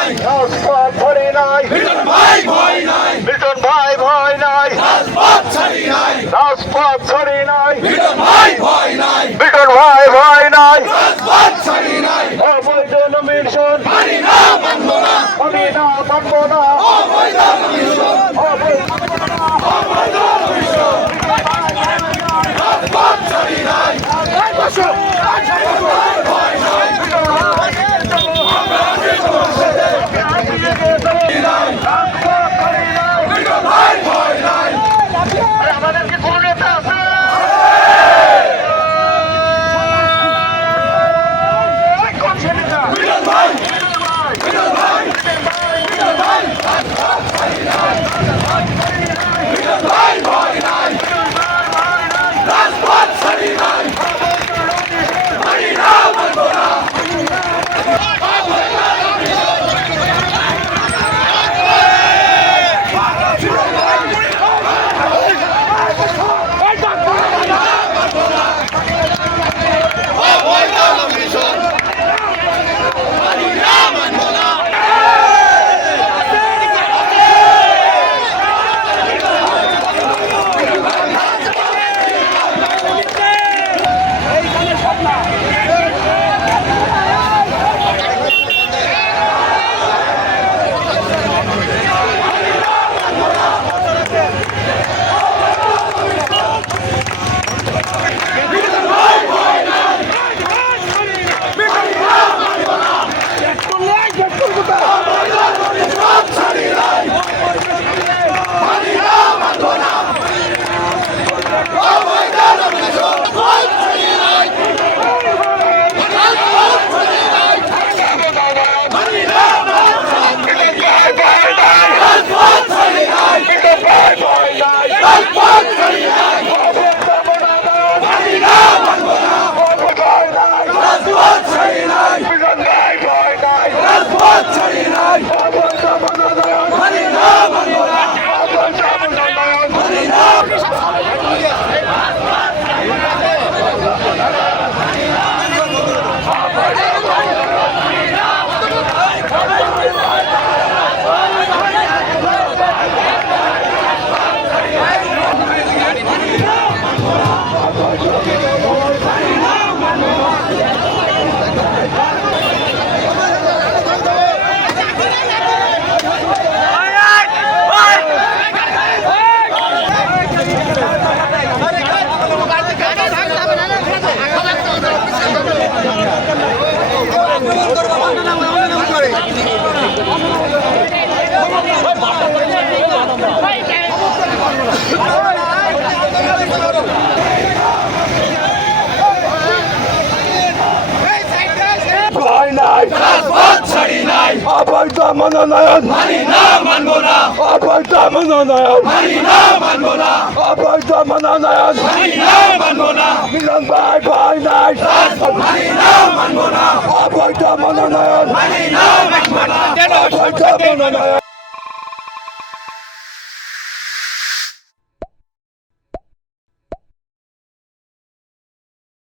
রাজপথ ধরে নাই, মিলন ভাই ভয় নাই, মিল্টন ভাই ভয় নাই, রাজপথ ছাড়ি নাই, রাজপথ ধরে নাই, মিলন ভাই ভয় নাই, মিল্টন ভাই ভয় নাই, রাজপথ ছাড়ি নাই, অবৈধ নমিশন মানি না মানব না, আমি না মানব না, অবৈধ কমিশন, অবৈধ কমিশন, রাজপথ ছাড়ি নাই, ভয় নাই, মিলন ভাই ভয় নাই, আমাদের কি কোনো নেতা আছে? কোন সে নেতা? মিলন ভাই, মিলন ভাই, মিলন ভাই, রাজপথ ছাড়ি নাই, মিলন ভাই ভয় নাই, রাজপথ ছাড়ি নাই, মানি না মানব না, অবৈধ কমিশন, মানি না মানব না, রাজপথ ছাড়ি নাই, মানি না মানব না, অবৈধ কমিশন, রাজপথ ছাড়ি নাই, রাজপথ ছাড়ি নাই, মানি না মানব না, রাজপথ ছাড়ি নাই, রাজপথ ছাড়ি নাই, মানি না মানব না, রাজপথ ছাড়ি নাই, রাজপথ ছাড়ি নাই, মানি না মানব না, মানি না ভয় নাই, রাজপথ ছাড়ি নাই, অবৈধ মনোনয়ন, মানি না মানব না, অবৈধ মনোনয়ন, মানি না মানব না, অবৈধ মনোনয়ন, মানি না মানব না, মিলন ভাই ভয় নাই, মানি না মানব না, অবৈধ মনোনয়ন, মানি না মানব না, অবৈধ মনোনয়ন,